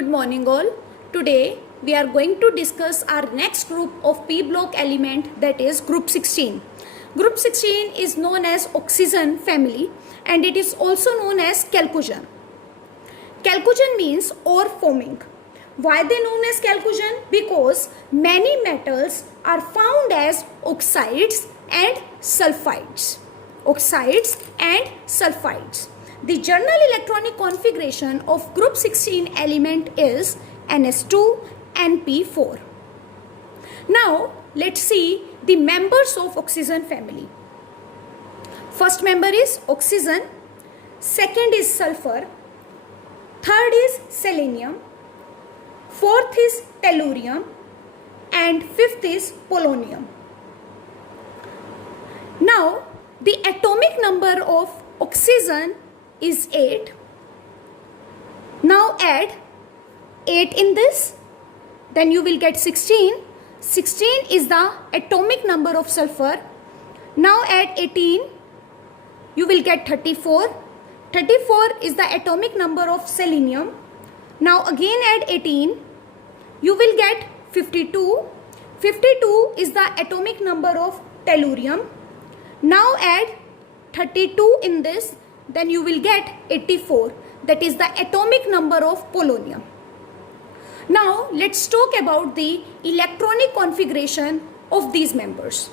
Good morning all. Today we are going to discuss our next group of p block element, that is group 16. Group 16 is known as oxygen family and it is also known as chalcogen. Chalcogen means ore forming. Why they known as chalcogen? Because many metals are found as oxides and sulfides. Oxides and sulfides. The general electronic configuration of group 16 element is Ns2Np4. Now let's see the members of oxygen family. First member is oxygen, second is sulfur, third is selenium, fourth is tellurium and fifth is polonium. Now the atomic number of oxygen is 8. Now add 8 in this, then you will get 16. 16 is the atomic number of sulfur. Now add 18, you will get 34. 34 is the atomic number of selenium. Now again add 18, you will get 52. 52 is the atomic number of tellurium. Now add 32 in this, then you will get 84. That is the atomic number of polonium. Now let's talk about the electronic configuration of these members.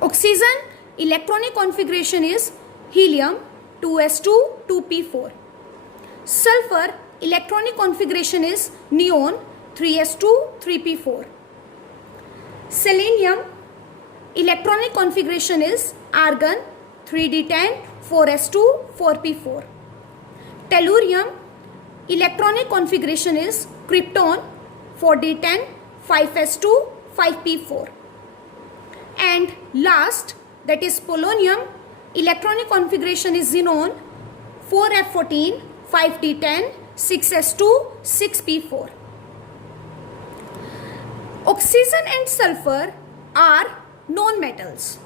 Oxygen electronic configuration is helium 2s2 2p4. Sulfur electronic configuration is neon 3s2 3p4. Selenium electronic configuration is argon 3d10 4s2 4p4. Tellurium electronic configuration is krypton 4d10 5s2 5p4. And last, that is polonium, electronic configuration is xenon 4f14 5d10 6s2 6p4. Oxygen and sulfur are non-metals.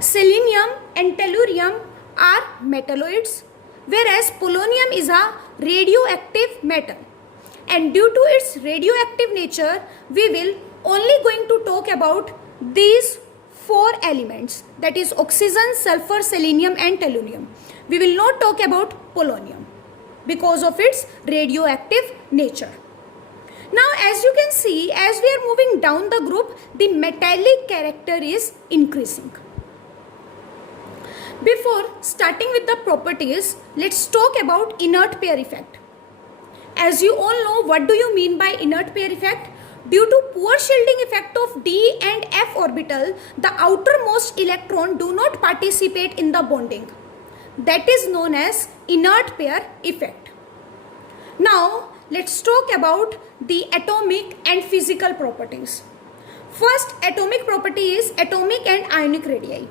Selenium and tellurium are metalloids, whereas polonium is a radioactive metal. And due to its radioactive nature, we will only going to talk about these four elements, that is oxygen, sulfur, selenium and tellurium. We will not talk about polonium because of its radioactive nature. Now as you can see, as we are moving down the group, the metallic character is increasing. Before starting with the properties, let's talk about inert pair effect. As you all know, what do you mean by inert pair effect? Due to poor shielding effect of d and f orbital, the outermost electron do not participate in the bonding. That is known as inert pair effect. Now let's talk about the atomic and physical properties. First atomic property is atomic and ionic radii.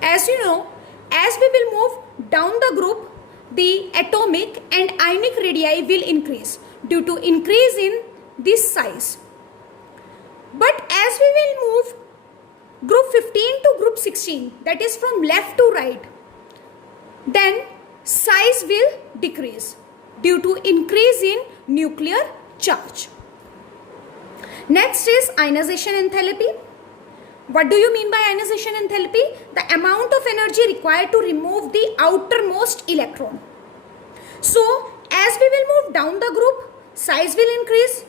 As you know, as we will move down the group, the atomic and ionic radii will increase due to increase in this size. But as we will move group 15 to group 16, that is from left to right, then size will decrease due to increase in nuclear charge. Next is ionization enthalpy. What do you mean by ionization enthalpy? The amount of energy required to remove the outermost electron. So as we will move down the group, size will increase,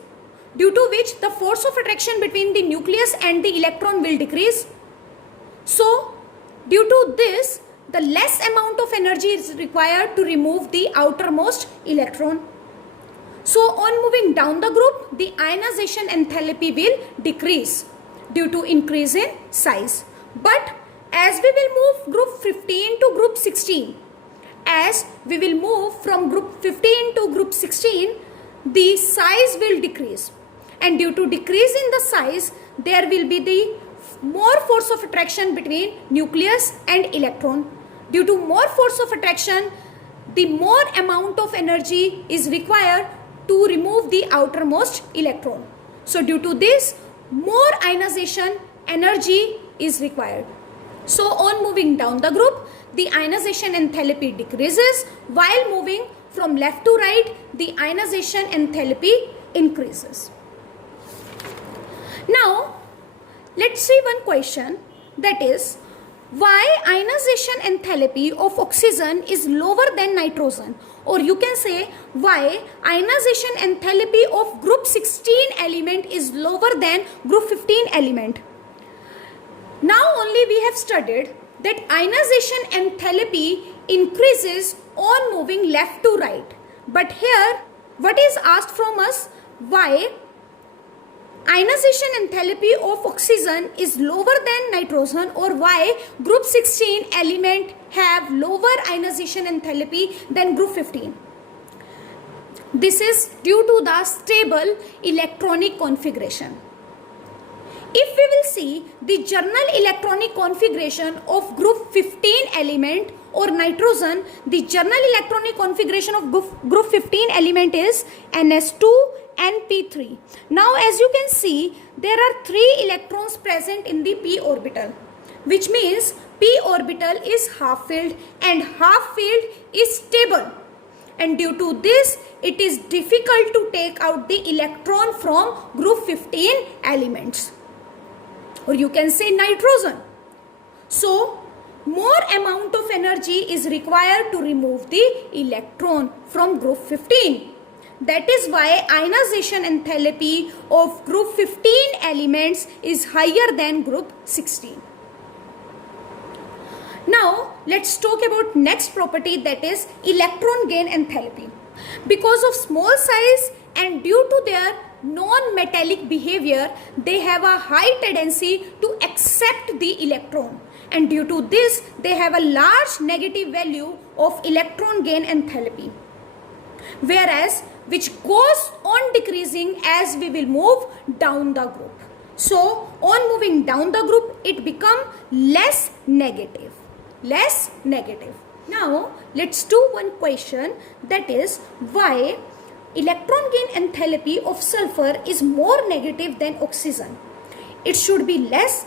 due to which the force of attraction between the nucleus and the electron will decrease. So due to this, the less amount of energy is required to remove the outermost electron. So on moving down the group, the ionization enthalpy will decrease due to increase in size. But as we will move group 15 to group 16, as we will move from group 15 to group 16, the size will decrease. And due to decrease in the size, there will be the more force of attraction between nucleus and electron. Due to more force of attraction, the more amount of energy is required to remove the outermost electron. So due to this, more ionization energy is required. So on moving down the group, the ionization enthalpy decreases. While moving from left to right, the ionization enthalpy increases. Now, let's see one question, that is, why ionization enthalpy of oxygen is lower than nitrogen, or you can say why ionization enthalpy of group 16 element is lower than group 15 element. Now only we have studied that ionization enthalpy increases on moving left to right, but here what is asked from us, why ionization enthalpy of oxygen is lower than nitrogen, or why group 16 element have lower ionization enthalpy than group 15. This is due to the stable electronic configuration. If we will see the general electronic configuration of group 15 element or nitrogen, the general electronic configuration of group 15 element is Ns2np3. Now as you can see, there are 3 electrons present in the p orbital, which means p orbital is half filled and half filled is stable, and due to this it is difficult to take out the electron from group 15 elements, or you can say nitrogen. So more amount of energy is required to remove the electron from group 15. That is why ionization enthalpy of group 15 elements is higher than group 16. Now let's talk about next property, that is electron gain enthalpy. Because of small size and due to their non-metallic behavior, they have a high tendency to accept the electron, and due to this they have a large negative value of electron gain enthalpy, whereas which goes on decreasing as we will move down the group. So on moving down the group it become less negative. Now let's do one question, that is why electron gain enthalpy of sulfur is more negative than oxygen. It should be less,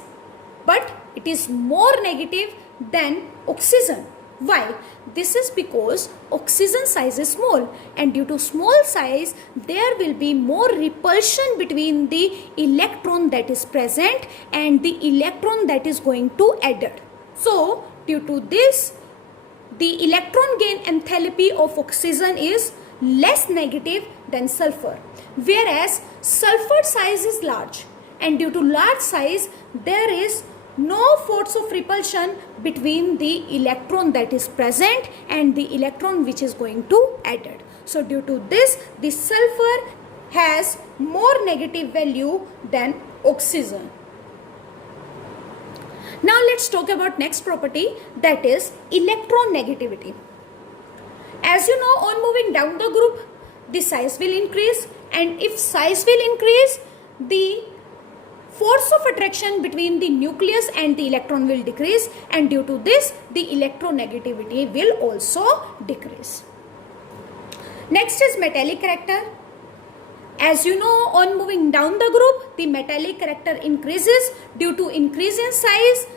but it is more negative than oxygen. Why? This is because oxygen size is small, and due to small size there will be more repulsion between the electron that is present and the electron that is going to added. So due to this, the electron gain enthalpy of oxygen is less negative than sulfur, whereas sulfur size is large, and due to large size there is no force of repulsion between the electron that is present and the electron which is going to added. So due to this, the sulfur has more negative value than oxygen. Now let's talk about next property, that is electron negativity. As you know, on moving down the group, the size will increase, and if size will increase, the force of attraction between the nucleus and the electron will decrease, and due to this the electronegativity will also decrease. Next is metallic character. As you know, on moving down the group, the metallic character increases. Due to increase in size,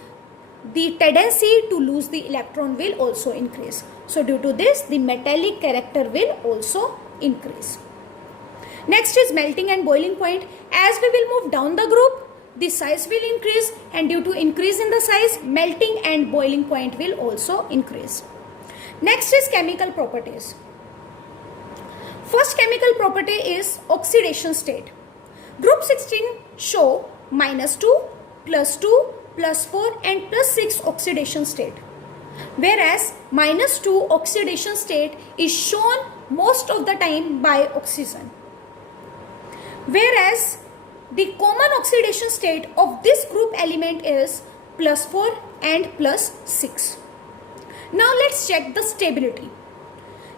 the tendency to lose the electron will also increase. So due to this, the metallic character will also increase. Next is melting and boiling point. As we will move down the group, the size will increase, and due to increase in the size, melting and boiling point will also increase. Next is chemical properties. First chemical property is oxidation state. Group 16 show -2, +2, +4 and +6 oxidation state, whereas -2 oxidation state is shown most of the time by oxygen, whereas the common oxidation state of this group element is +4 and +6. Now let's check the stability.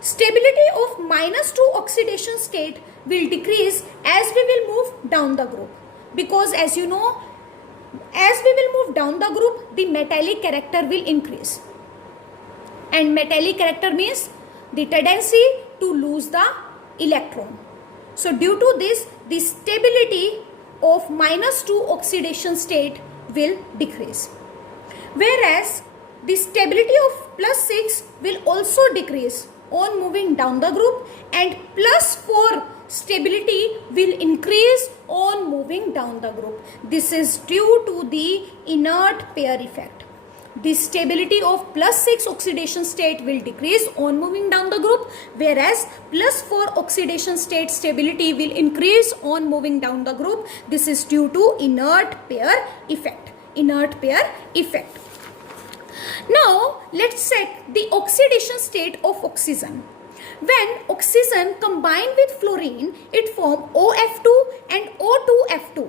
Stability of -2 oxidation state will decrease as we will move down the group, because as you know, as we will move down the group, the metallic character will increase, and metallic character means the tendency to lose the electron. So due to this, the stability of -2 oxidation state will decrease, whereas the stability of +6 will also decrease, on moving down the group, and plus 4 stability will increase on moving down the group. This is due to the inert pair effect. The stability of plus 6 oxidation state will decrease on moving down the group, whereas plus 4 oxidation state stability will increase on moving down the group. This is due to inert pair effect. Inert pair effect. Now let's check the oxidation state of oxygen. When oxygen combine with fluorine, it form OF2 and O2F2.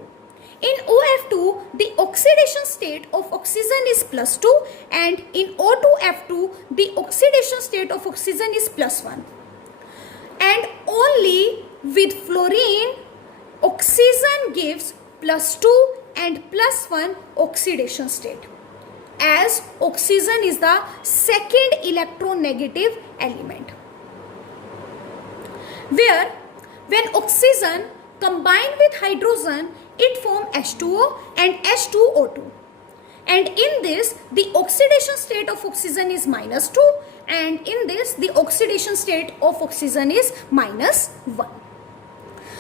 In OF2, the oxidation state of oxygen is plus 2, and in O2F2, the oxidation state of oxygen is plus 1. And only with fluorine, oxygen gives plus 2 and plus 1 oxidation state, as oxygen is the second electronegative element. Where when oxygen combine with hydrogen, it form H2O and H2O2. And in this, the oxidation state of oxygen is minus 2, and in this, the oxidation state of oxygen is minus 1.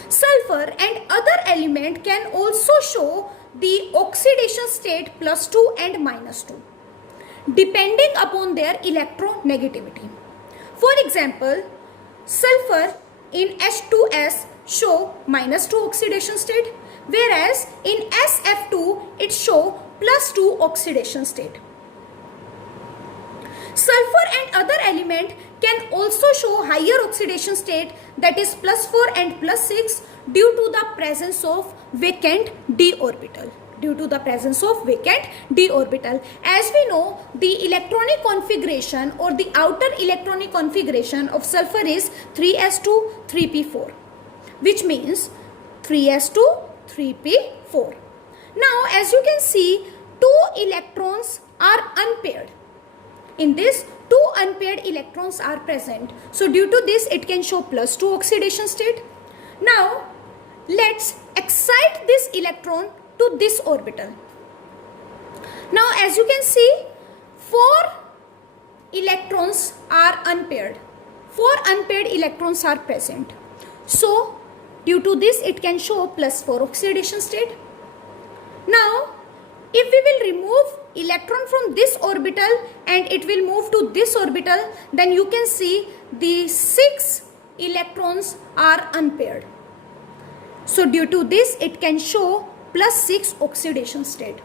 Sulfur and other element can also show the oxidation state plus 2 and minus 2, depending upon their electronegativity. For example, sulfur in H2S show minus 2 oxidation state, whereas in SF2 it show plus 2 oxidation state. Sulfur and other element can also show higher oxidation state, that is plus 4 and plus 6, due to the presence of vacant d orbital. Due to the presence of vacant d orbital. As we know, the electronic configuration or the outer electronic configuration of sulfur is 3s2 3p4, which means 3s2 3p4. Now as you can see, 2 electrons are unpaired. In this, 2 unpaired electrons are present. So due to this, it can show plus 2 oxidation state. Now let's excite this electron to this orbital. Now as you can see, 4 electrons are unpaired. 4 unpaired electrons are present. So due to this, it can show plus 4 oxidation state. Now if we will remove electron from this orbital and it will move to this orbital, then you can see the 6 electrons are unpaired. So due to this, it can show plus 6 oxidation state.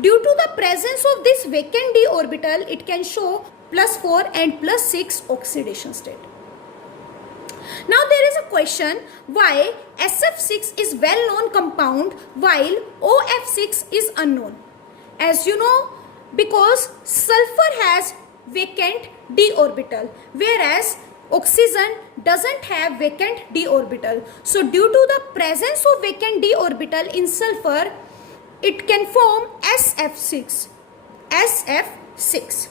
Due to the presence of this vacant d orbital, it can show plus 4 and plus 6 oxidation state. Now there is a question why SF6 is well known compound while OF6 is unknown. As you know, because sulfur has vacant d orbital, whereas oxygen doesn't have vacant d orbital. So due to the presence of vacant d orbital in sulfur, it can form SF6. SF6.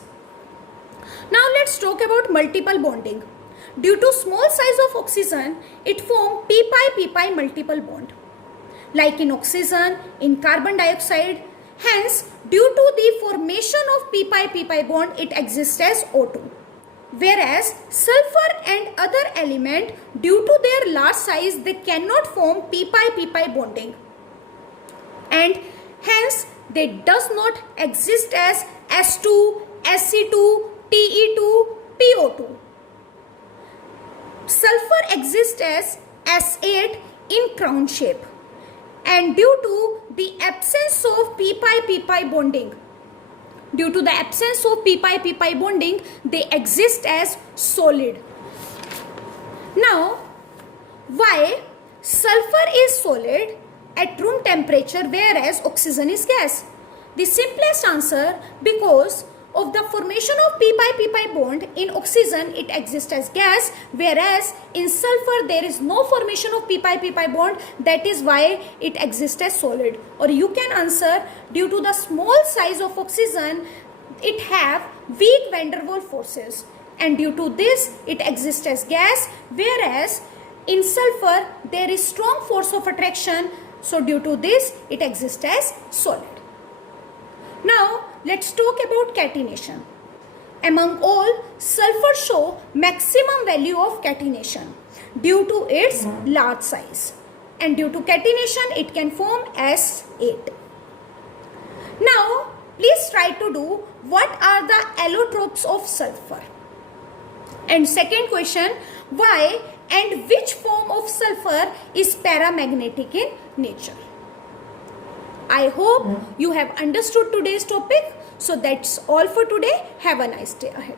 Now let's talk about multiple bonding. Due to small size of oxygen, it forms p-pi multiple bond. Like in oxygen, in carbon dioxide. Hence, due to the formation of p-pi bond, it exists as O2. Whereas sulfur and other element, due to their large size, they cannot form p-pi bonding. And hence, they does not exist as S2, Sc2, Te2, PO2. Sulfur exists as S8 in crown shape, and due to the absence of p-pi bonding, they exist as solid. Now, why sulfur is solid at room temperature whereas oxygen is gas? The simplest answer, because of the formation of p-pi bond in oxygen, it exists as gas, whereas in sulfur there is no formation of p-pi bond. That is why it exists as solid. Or you can answer, due to the small size of oxygen, it have weak van der Waals forces, and due to this it exists as gas, whereas in sulfur there is strong force of attraction. So due to this, it exists as solid. Now let's talk about catenation. Among all, sulfur show maximum value of catenation due to its large size, and due to catenation it can form S8. Now please try to do what are the allotropes of sulfur. And second question, why and which form of sulfur is paramagnetic in nature? I hope you have understood today's topic. So that's all for today. Have a nice day ahead.